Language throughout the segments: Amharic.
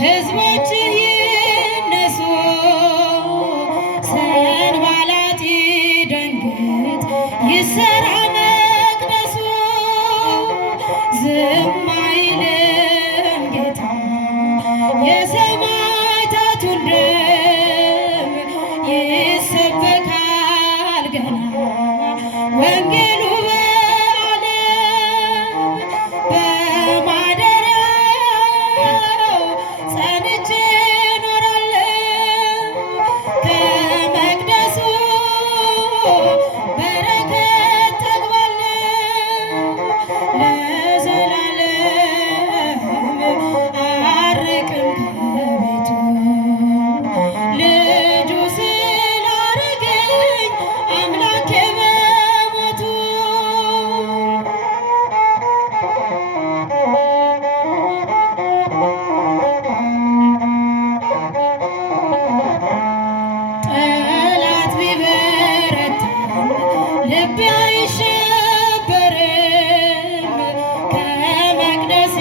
ሕዝቦች ይነሱ ሰንባላጥ ይደንግጥ ይሰራ መቅደሱ ዝም አይልም ጌታ የሰማዕታቱን ደም ይሰበካል ገና ወንጌሉ በዓለም በማደሪያው ጸንቼ እኖራለሁ ከመቅደሱ በረከት ጠግባለሁ ለዘላለም አርቅም ከቤቱ ልጁ ስላረገኝ አምላኬ በሞቱ ጠላት ቢበረታም ልቤ አይሸበርም ከመቅደሴ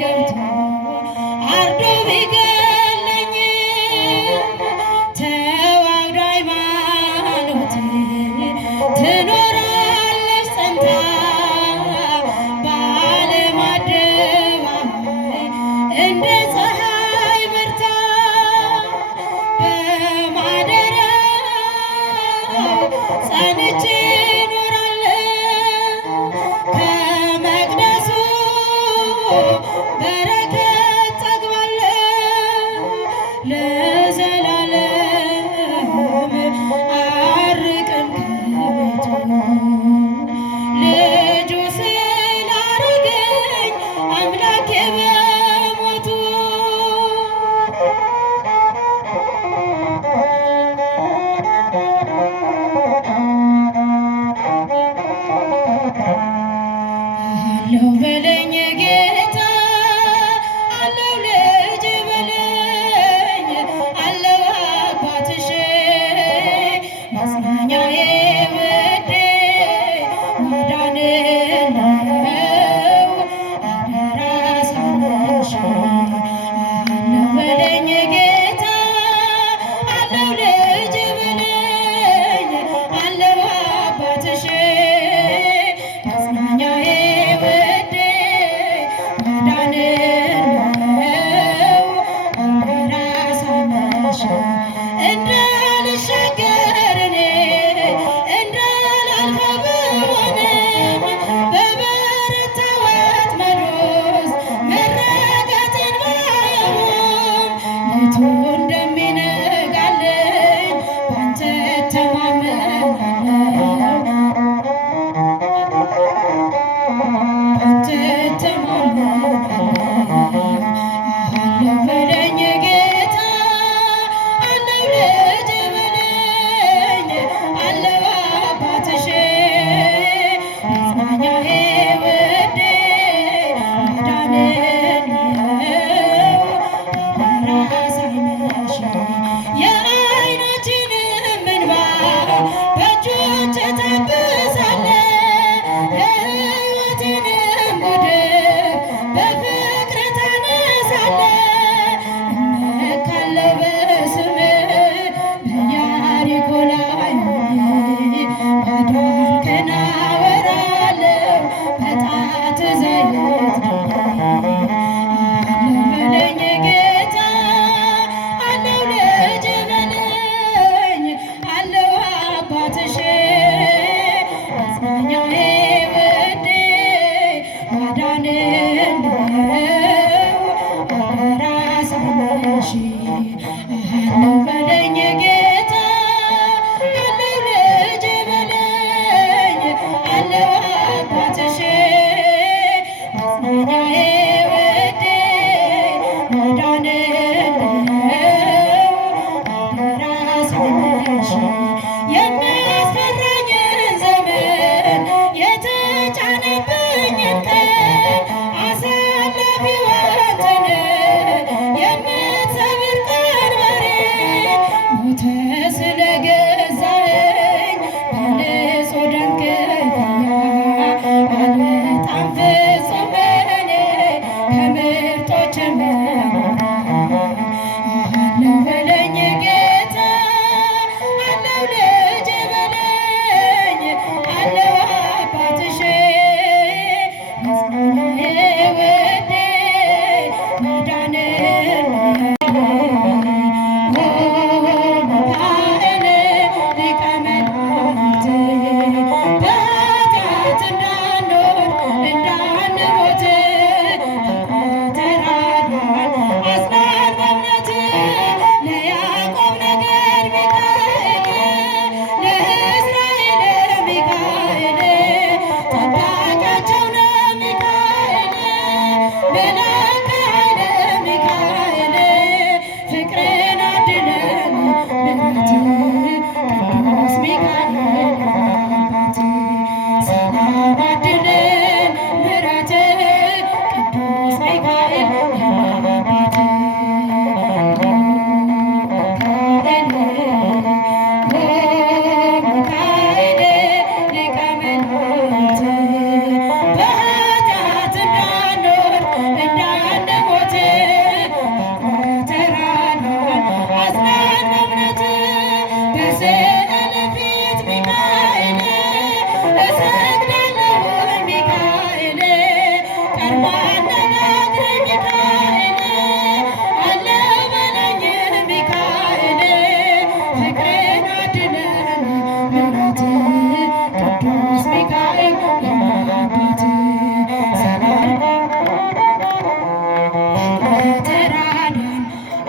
ገብቶ አርዶ ቢገለኝ ተዋህዶ ሃይማኖቴ ትኖራለች ጸንታ በዓለም አደባባይ እንደ ፀሐይ በርታ በማደሪያው ጸንቼ እኖራለሁ ከመቅደሱ በረከት ጠግባለሁ ለዘላለም አርቅም ከቤቱ ልጁ ስላረገኝ አምላኬ በሞቱ አለው በለኝ ጌታ አለው ልጅ በለኝ አለው አባትሽ መጽናኛዬ ውዴ ማዳን ነው አደራ ሳለሽ አለው በለኝ ጌታ አለው ልጅ በለኝ አለው አባትሽ መጽናኛዬ ውዴ ማዳን ነው አደራ ሳለሽ እንዳልሻገር እኔ እንዳላልፍ ብሆንም በበረታ ወጥመድ ውስጥ መረገጤን ባይሆን ሌቱ እንደሚነጋልኝ ባንተ እተማመናለሁ ባንተ እተማመናለሁ አለው በለኝ ጌታ አለው ልጅ በለኝ አለው አባትሽ መጽናኛዬ ውዴ ማዳን ነው አደራ ሳይመሽ የዓይኖችንም እንባ በእጆች ታብሳለህ የሕይወቴንም ጉድፍ በፍቅር ታነሳለህ እመካለሁ በስምህ በኢያሪኮ ላይ ሆኜ ማዳንህን አወራለሁ በጣት ዘይት አለው በለኝ ጌታ አለው ልጅ በለኝ አለው አባትሽ መጽናኛዬ ውዴ ማዳን ነው አደራ ሳለሽ አለው በለኝ ጌታ አለው ልጅ በለኝ አለው አባትሽ መጽናኛዬ ውዴ ማዳን ነው አደራ ሳለሽ የሚያስፈራኝን ዘመን የተጫነብኝን ቀን አሳላፊው አንተ ነህ የምትሰብር ቀንበሬን ሞተህ ስለገዛኸኝ በንጹህ ደም ክፍያ አልወጣም ፍጹም እኔ ከምርጦች መኖሪያ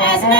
አዝና